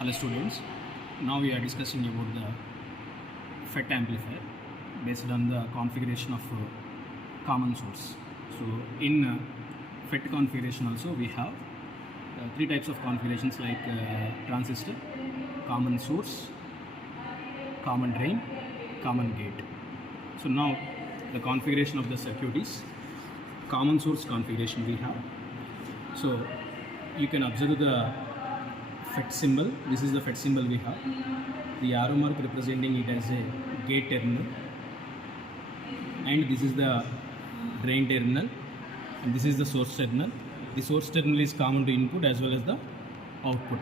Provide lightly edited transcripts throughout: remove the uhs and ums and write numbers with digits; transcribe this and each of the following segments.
Hello students, now we are discussing about the FET amplifier based on the configuration of common source. So in FET configuration also we have three types of configurations like transistor, common source, common drain, common gate. So now the configuration of the circuit is common source configuration we have. So you can observe the FET symbol. This is the FET symbol we have. The arrow mark representing it as a gate terminal, and this is the drain terminal, and this is the source terminal. The source terminal is common to input as well as the output,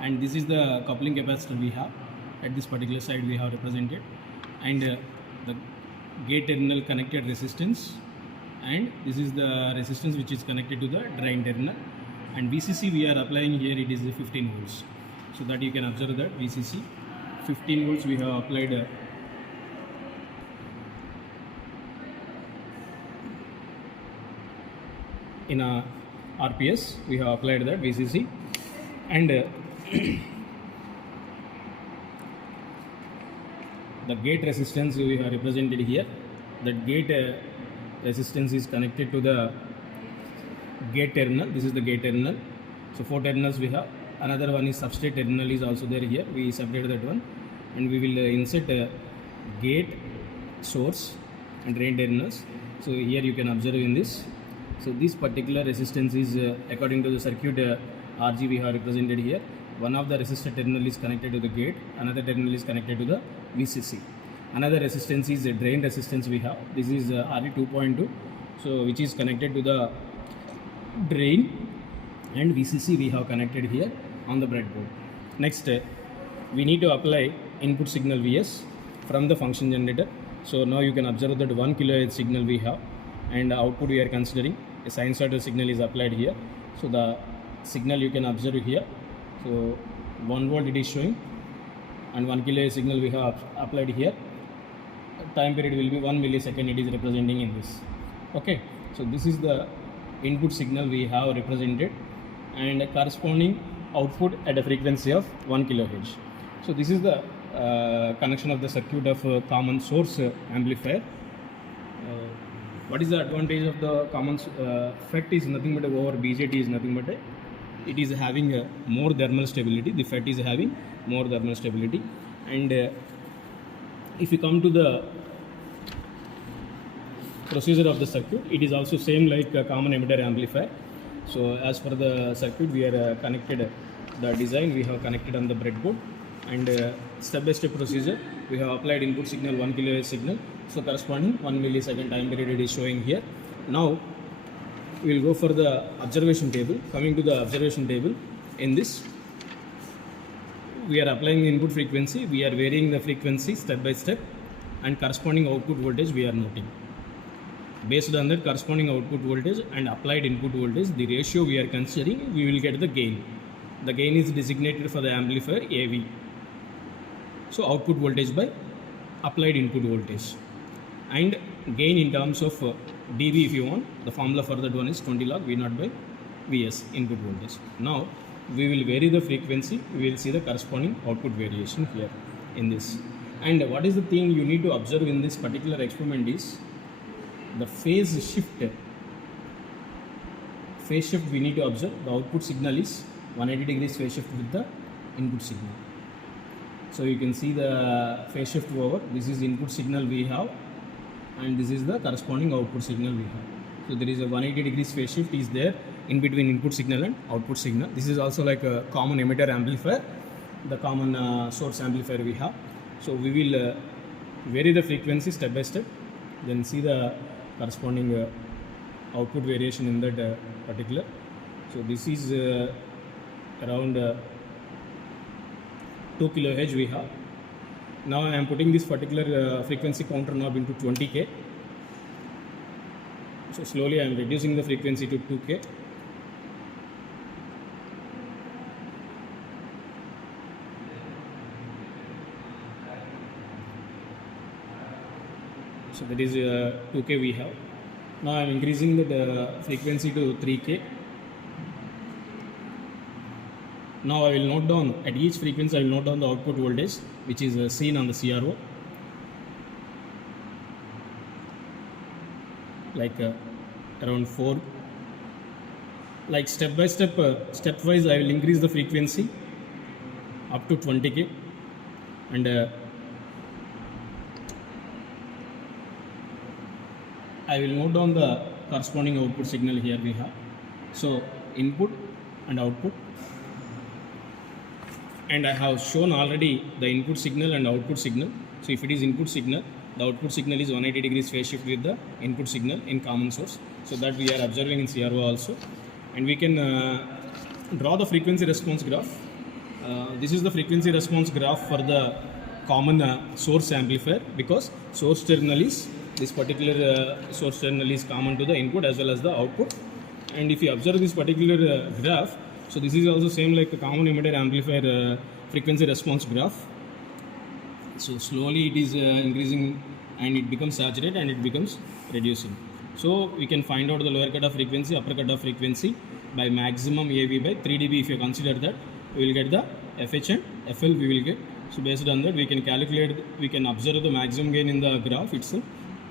and this is the coupling capacitor we have. At this particular side we have represented, and the gate terminal connected resistance, and this is the resistance which is connected to the drain terminal. And VCC we are applying here, it is 15 volts, so that you can observe that VCC 15 volts we have applied in a RPS. We have applied that VCC, and the gate resistance we have represented here. That gate resistance is connected to the gate terminal. This is the gate terminal. So 4 terminals we have. Another one is substrate terminal is also there here. We separated that one, and we will insert gate, source and drain terminals. So here you can observe in this. So this particular resistance is according to the circuit RG we have represented here. One of the resistor terminal is connected to the gate, another terminal is connected to the VCC. Another resistance is a drain resistance we have. This is RE 2.2, so which is connected to the drain, and VCC we have connected here on the breadboard. Next, we need to apply input signal Vs from the function generator. So now you can observe that 1 kHz signal we have, and output we are considering a sinusoidal signal is applied here. So the signal you can observe here. So 1 volt it is showing, and 1 kHz signal we have applied here. Time period will be 1 millisecond, it is representing in this. Okay, so this is the input signal we have represented, and a corresponding output at a frequency of 1 kHz. So this is the connection of the circuit of common source amplifier. What is the advantage of the common FET is nothing but over BJT is nothing but it is having more thermal stability. The FET is having more thermal stability, and if you come to the procedure of the circuit, it is also same like a common emitter amplifier. So as per the circuit we are connected, the design we have connected on the breadboard, and step by step procedure we have applied input signal 1 kHz signal, so corresponding 1 millisecond time period it is showing here. Now we will go for the observation table. Coming to the observation table, in this we are applying the input frequency, we are varying the frequency step by step, and corresponding output voltage we are noting. Based on that corresponding output voltage and applied input voltage, the ratio we are considering, we will get the gain. The gain is designated for the amplifier AV. So output voltage by applied input voltage, and gain in terms of dB if you want. The formula for that one is 20 log V0 by Vs, input voltage. Now we will vary the frequency, we will see the corresponding output variation here in this. And what is the thing you need to observe in this particular experiment is the phase shift. Phase shift we need to observe. The output signal is 180 degrees phase shift with the input signal. So you can see the phase shift over. This is input signal we have, and this is the corresponding output signal we have. So there is a 180 degrees phase shift is there in between input signal and output signal. This is also like a common emitter amplifier, the common source amplifier we have. So we will vary the frequency step by step, then see the corresponding output variation in that particular. So this is around 2 kHz we have. Now I am putting this particular frequency counter knob into 20K. So slowly I am reducing the frequency to 2K. So that is 2K we have. Now I am increasing the frequency to 3K. Now I will note down at each frequency, I will note down the output voltage which is seen on the CRO, like around 4. Like stepwise I will increase the frequency up to 20k, and I will note down the corresponding output signal here we have. So input and output, and I have shown already the input signal and output signal. So if it is input signal, the output signal is 180 degrees phase shift with the input signal in common source. So that we are observing in CRO also. And we can draw the frequency response graph. This is the frequency response graph for the common source amplifier, because source terminal is, this particular source terminal is common to the input as well as the output. And if you observe this particular graph, so this is also same like a common emitter amplifier frequency response graph. So slowly it is increasing and it becomes saturated and it becomes reducing. So we can find out the lower cutoff frequency, upper cutoff frequency by maximum AV by 3 dB. If you consider that, we will get the FH and FL we will get. So based on that, we can calculate, we can observe the maximum gain in the graph itself,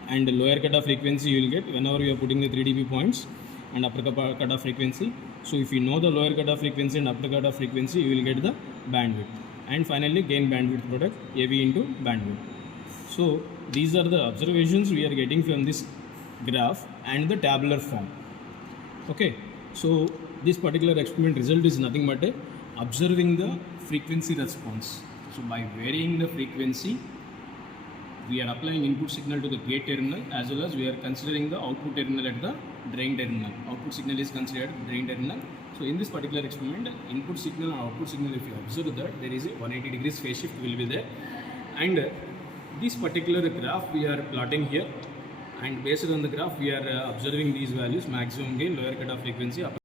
and the lower cutoff frequency you will get whenever you are putting the 3 dB points, and upper cutoff frequency. So if you know the lower cutoff frequency and upper cutoff frequency, you will get the bandwidth. And finally gain bandwidth product, AV into bandwidth. So these are the observations we are getting from this graph and the tabular form. Okay, so this particular experiment result is nothing but observing the frequency response. So by varying the frequency, we are applying input signal to the gate terminal, as well as we are considering the output terminal at the drain terminal. Output signal is considered drain terminal. So in this particular experiment, input signal and output signal, if you observe that, there is a 180 degrees phase shift will be there. And this particular graph we are plotting here, and based on the graph we are observing these values: maximum gain, lower cutoff frequency, upper